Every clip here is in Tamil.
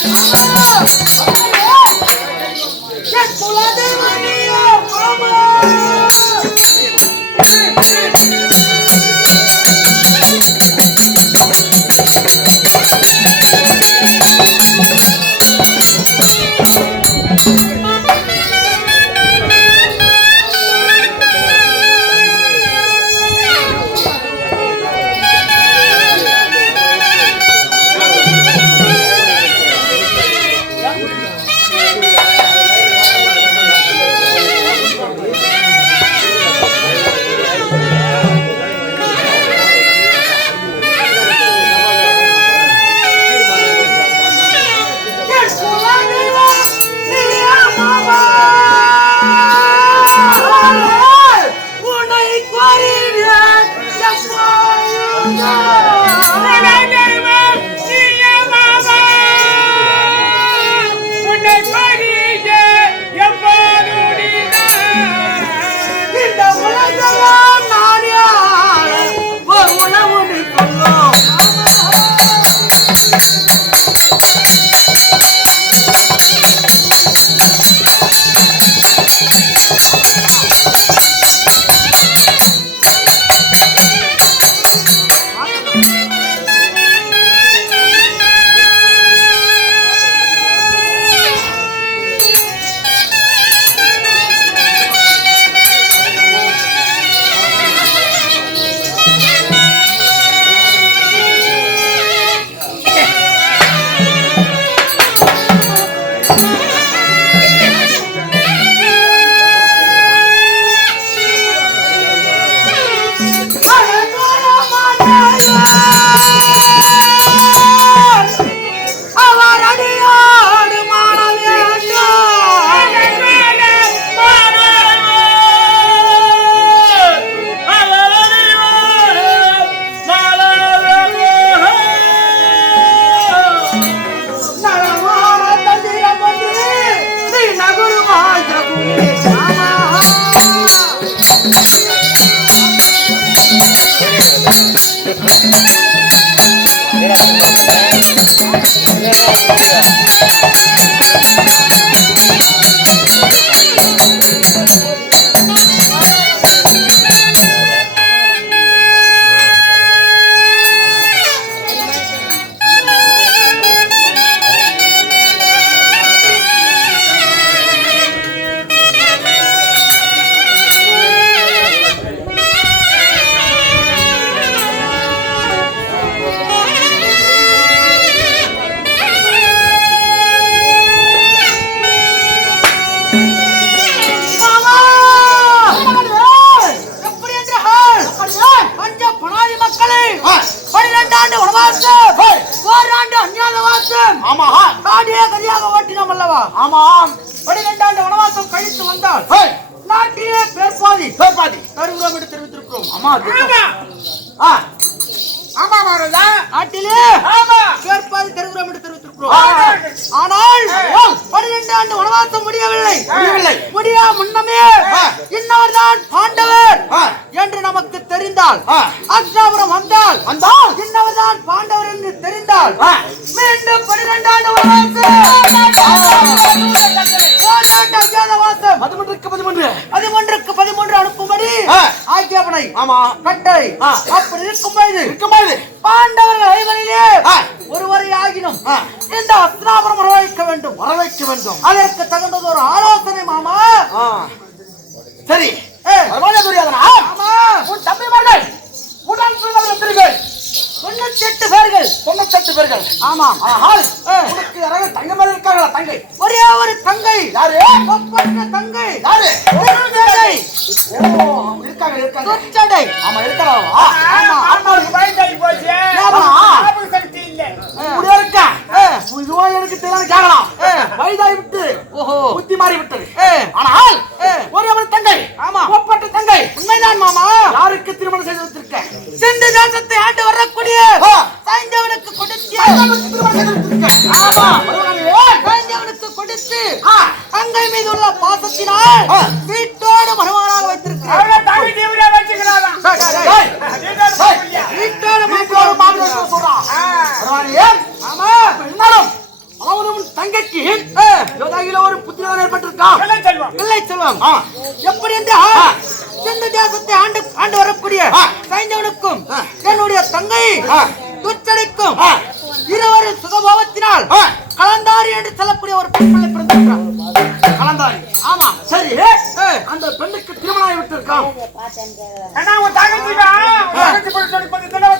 என் out. ஆமா காடியே கதியாக ஓட்டினோம் அல்லவா ஆமாம் பனிரெண்டாண்டு வனவாசம் கழித்து வந்தால் நாட்டிலே பேர்பாதி பேர்பாதி. தருகிறோம் என்று தெரிவித்திருக்கிறோம் ஆமா. ஆ, ஆமா மாறதா நாட்டிலே ஆமா. பேர்பாதி தருகிறோம் என்று தெரிவித்திருக்கிறோம். ஆனால் பனிரெண்டு ஆண்டு வனவாசம் முடியவில்லை முடியவில்லை. முடியா முன்னமே ஆ. இன்னவர்தான் பாண்டவர். என்று நமக்கு தெரிந்தால் ஆ. அக்ஷாபுரம் வந்தால் வந்தால் இன்னவர்தான் பாண்டவர் என்று தெரிந்தால். மீண்டும் பனிரெண்டு ஆண்டு வனவாசம் ஓராண்டு அஞ்ஞாத வாசம் பதிமூன்றுக்கு பதிமூன்று பதிமூன்றுக்கு பதிமூன்று அனுப்பும்படி ஆ. ஆக்கியபனை ஆமா கட்டளை. அப்படி இருக்கும்போது இருக்கும்போது பாண்டவர்கள் ஐவரிலே. ஒருவரை ஆகினும். இந்த அஸ்திராபுரம் வரவழைக்க வேண்டும் வர வைக்க வேண்டும் அதற்கு தகுந்தது ஒரு ஆலோசனை மாமா. சரி துரியாதனா பேர்கள் தொண்ணூத்தெட்டு பேர்கள் ஆமா ஆனால். உனக்கு யாராவது தங்க மேல இருக்காங்களா தங்கை? ஒரே ஒரு தங்கை. யாரு? தங்கை. யாரு? ஓ இருக்காங்க இருக்காங்க. ஆமா இருக்கிறாங்க ஆமா. வயசாகி போச்சு. ஆமா. சக்தி இல்ல. இப்படியா இருக்கா இதுவா எனக்கு தெரியாது கேட்கலாம். வயதாகி விட்டு ஓஹோ. புத்தி மாறி விட்டது ஆனால். ஒரே ஒரு தங்கை. ஆமா. ஒப்பட்ட தங்கை. உண்மைதான் மாமா. யாருக்கு திருமணம் செய்து வைத்திருக்க? சிந்து தேசத்தை ஆண்டு வைத்திருக்கிறேன். அவளை தனி தீவிர வச்சுக்கிறாராம். டேய், அதுதான் டேய். புரியா. வீட்டோடு வீட்டோட மாப்பிள்ளை சொல்றான் ஆமா. இருந்தாலும் தங்கைக்கு யோதாகில ஒரு புத்திரன் ஏற்பட்டிருக்கான் வெள்ளை செல்வம். எப்படி என்றால் சிந்த தேசத்தை ஆண்டு ஆண்டு வரக்கூடிய. சைந்தவனுக்கும். என்னுடைய தங்கை. துச்சடைக்கும் ஆ. கலந்தாரி என்று சொல்லக்கூடிய ஒரு பெண் பிள்ளை பிறந்திருக்கிறான் கலந்தாரி. ஆமா. சரி. அந்த பெண்ணுக்கு திருமணம்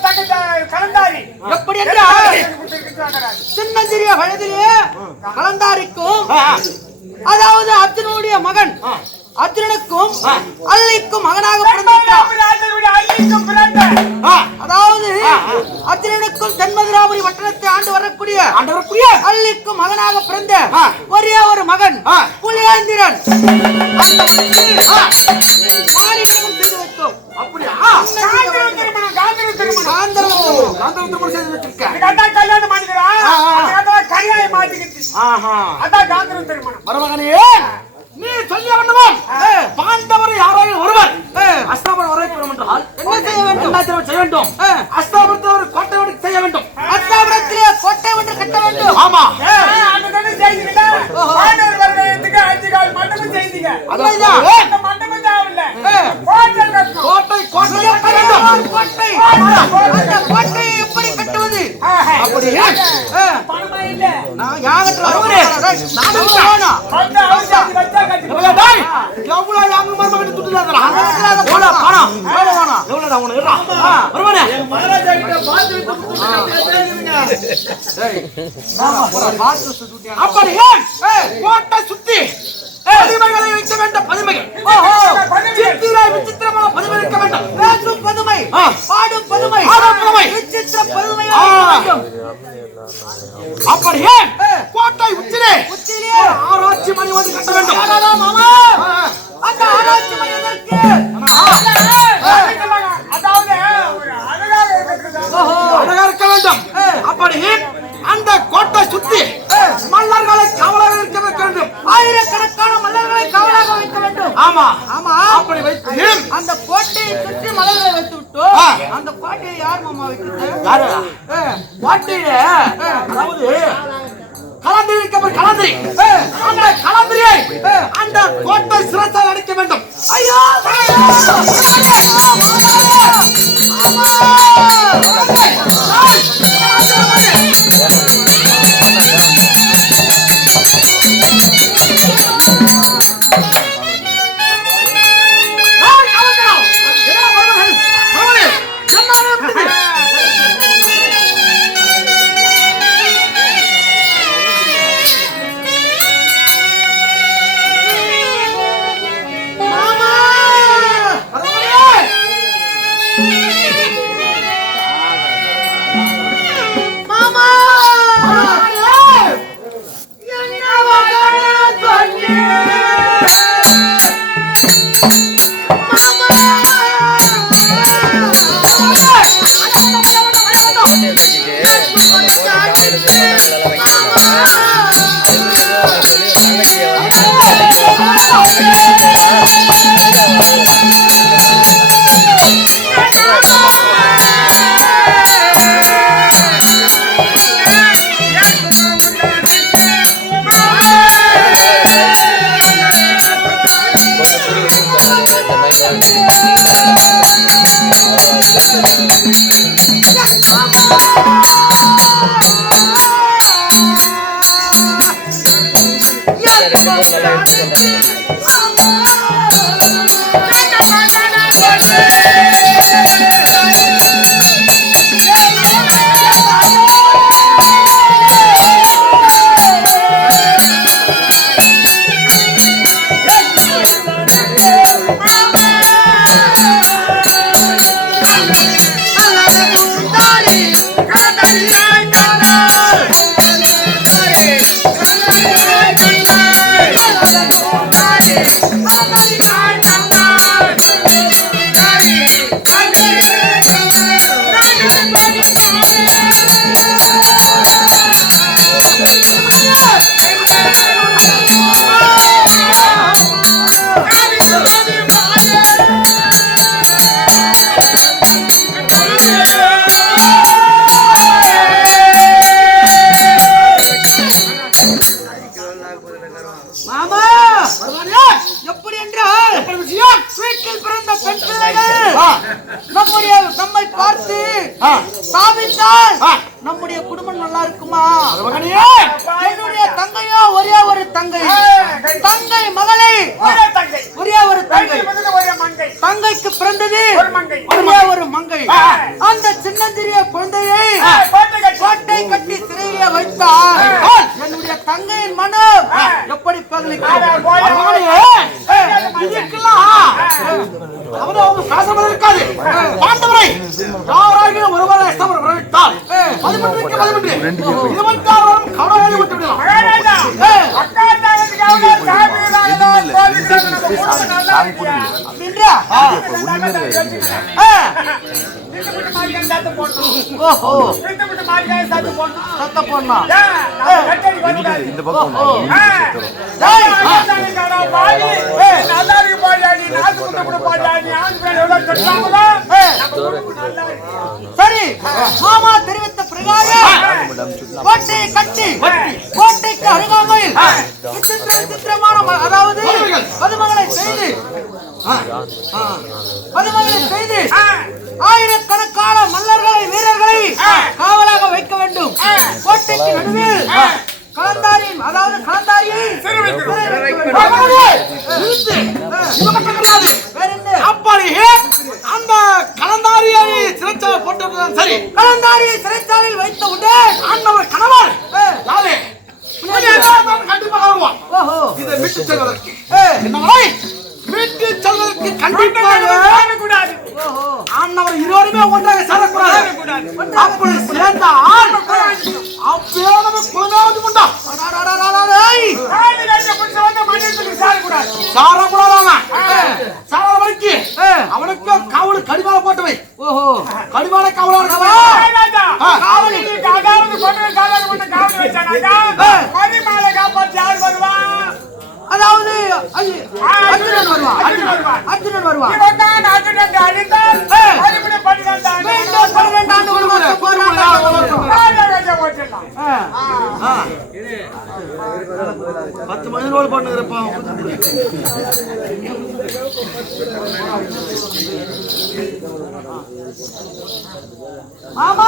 தங்கச்சி கலந்தாரி. எப்படி என்றால். சின்னஞ்சிறிய வயதிலே கலந்தாரிக்கும். அதாவது அர்ஜுனுடைய மகன் அர்ஜுனனுக்கும். அல்லைக்கும் மகனாக பிறந்திருக்கிறான் பிறந்த. அதாவது அர்ஜுனனுக்கும் தென்மதுராபுரி வட்டணத்தை ஆண்டு வரக்கூடிய ஆண்டவருக்குரிய அல்லிக்கும் மகனாக பிறந்த. ஒரே ஒரு மகன். புலியேந்திரன் அப்படியா? கல்யாணம். ஆ, ஆ. அதுக்கு அதான் கல்யாணம் மாத்திக்கிச்சு. ஆஹா. அதான் காந்தர திருமணம். மருமகனே நீ சொல்லிய வண்ணமும் பாண்டவர் யாராவது ஒருவர். அஸ்தாபுரம் வரை பெறும் என்றால் என்ன செய்ய வேண்டும்? செய்ய வேண்டும். ஆ. அஸ்தாபுரத்தில் ஒரு கோட்டை வடி செய்ய வேண்டும். அஸ்தாபுரத்திலே கோட்டை ஒன்று கட்ட வேண்டும். ஆமா. அஞ்சு கால் மண்டபம் செய்தீங்க. மண்டபம் தேவையில்ல. கோட்டை. கோட்டை கோட்டை எப்படி கட்டுவது. அப்படி. நான் யாகத்துல வருவனே, நான் இருக்கேன். கொட்டை அவிச்சாச்சு, வச்சா கட்டி எவ்வளவு டேய்? எவ்வளவு வாங்க மருமகன் துட்டு தரா எவ்வளவு பணம் எவ்வளவு பணம் எவ்வளவு தான் உனக்கு இருக்கா வருவனே அப்படி ஏன்? கோட்டை சுத்தி பதிமைகளை வைக்க வேண்டும் பதிமைகள். ஓஹோ சித்திர விசித்திரமான பதிமை வைக்க வேண்டும். பேசும் பதுமை. பாடும் பதுமை பதுமை. விசித்திர பதுமை ஆ. வேண்டும். அப்படி ஏன்? கோட்டை உச்சிலே உச்சியிலே. ஆராய்ச்சி மணி வந்து கட்ட வேண்டும். மாமா. அந்த ஆராய்ச்சி மணி எதற்கு? அதாவது ஒரு அழகா இருக்க வேண்டும் அப்படி அந்த கோட்டை சுத்தி மல்லர்களை காவலாக வைக்க வேண்டும். ஆயிரக்கணக்கான மலர்களை காவலாக வைக்க வேண்டும். ஆமா. ஆமா. அப்படி வைத்து அந்த கோட்டையை சுற்றி மலர்களை வைத்து விட்டு. அந்த கோட்டையை யார் மாமா வைக்கிறது யாரு. கோட்டையில அதாவது கலந்திரி கலந்திரி அந்த கலந்திரியை அந்த கோட்டை சிரத்தால் அடைக்க வேண்டும் ஐயோ ஏய், you. Thank you. ஒரே ஒரு தங்கைக்கு பிறந்தது ஒரே ஒரு மங்கை. அந்த சின்னஞ்சிறிய குழந்தையை கோட்டை கட்டி. சிறையிலே வைத்தார் என்னுடைய தங்கையின் மனம் எப்படி இருக்காது. பாண்டவரை ஒருவரை வரவிட்டால் பதிமூன்று கடவுளை விட்டு எதுவுமே இல்லை. ரெண்டே மிஸ் சாங் ஓஹோ சரி மாமா தெரிவித்த பிரகாரம் கோட்டை கட்சி கோட்டைக்கு அருகாமையில் அதாவது மதுமகளை செய்து மதுமகளை செய்து ஆயிரத்தி ஆயிரக்கணக்கான மல்லர்களை வீரர்களை காவலாக வைக்க வேண்டும். கோட்டைக்கு நடுவில் கலந்தாரியும் அதாவது கலந்தாரியும் அப்படியே அந்த கலந்தாரியை சிறைச்சாலை போட்டு சரி. கலந்தாரியை சிறைச்சாலையில் வைத்தவுடன் ஆண்டவர் கணவர் யாரு கண்டிப்பாக வருவான் இதை விட்டு செல்வதற்கு. மீட்டு செல்வதற்கு கண்டிப்பாக ஆண்டவர் இருவருமே ஒன்றாக சேரக்கூடாது. அப்படி சேர்ந்த ஆள் அப்பவே நம்ம குழந்தையாவது உண்டா? சாரக்கூடாது சார வரைக்கும் அவனுக்கு காவல் கடிவாள போட்டவை ஓஹோ கடிவாள காவலா இருக்கா அதாவது அர்ஜுனன் வருவான் அர்ஜுனன் வருவான் அர்ஜுனன் வருவான் மாமா!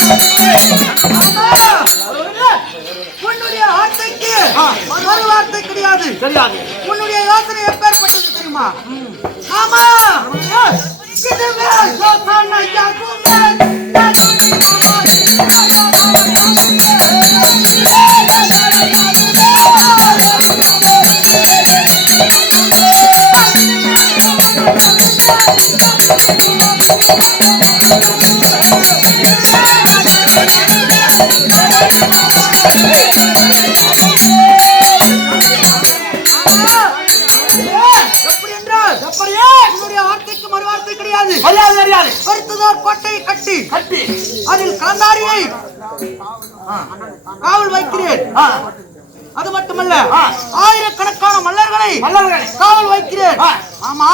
தெரியாது உன்னுடைய யோசனை எப்பேற்பட்டது தெரியுமா ஆமா இதுவே யோசனையாகும் Thank you. காவல் வைக்கிறேன். அது மட்டுமல்ல ஆயிரக்கணக்கான மல்லர்களை காவல் வைக்கிறேன். ஆமா.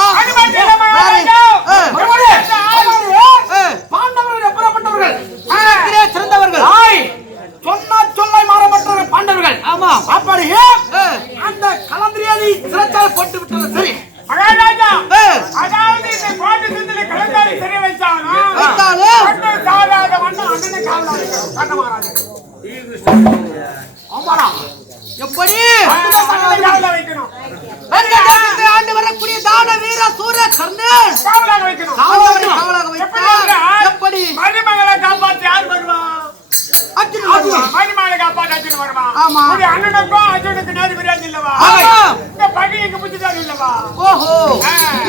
இந்த பகை எங்க இல்லவா? ஓஹோ.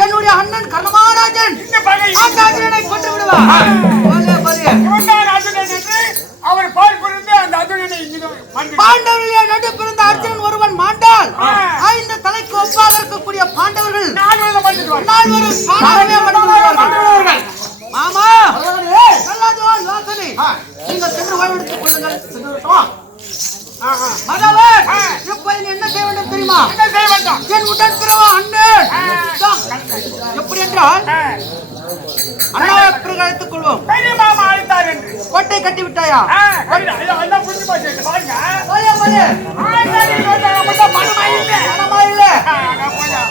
என்னுடைய அண்ணன் கர்மராஜன் இந்த பகை கொண்டு விடுவா அர்ஜுனன் என்று அவர் பால் புரிந்து அந்த மன்னித்து பாண்டவர்களே நடு பிறந்த அர்ஜுனன் ஒருவன் மாண்டால். ஐந்து தலைக்கு ஒப்பாக இருக்கக்கூடிய பாண்டவர்கள் நால்வரும் பாண்டவர்களே. மாமா. யோசனை. நீங்கள் சென்று ஓய்வெடுத்துக் கொள்ளுங்கள். சென்று? மகவன் இப்போது என்ன செய்ய வேண்டும் தெரியுமா? என்ன செய்ய வேண்டாம்? என் உடன் பிறவா அண்ணன். எப்படி என்றால் அண்ணாவை பிறகு அழைத்துக் கொள்வோம். மாமா அழைத்தார் என்று. கோட்டை கட்டி விட்டாயா.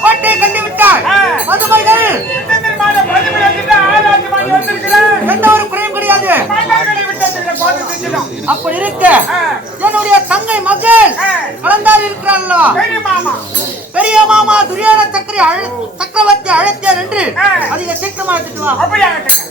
கோட்டை கட்டி விட்டாய். ஆ. மதுமைகள்! எந்த ஒரு குறையும் கிடையாது. அப்படி இருக்க. என்னுடைய தங்கை மகள் கலந்தார் இருக்கிறார்களோ பெரிய மாமா. துரியான சக்கரை சக்கரவர்த்தி அழைத்தார் என்று அதிக சீக்கிரமா எடுத்துட்டு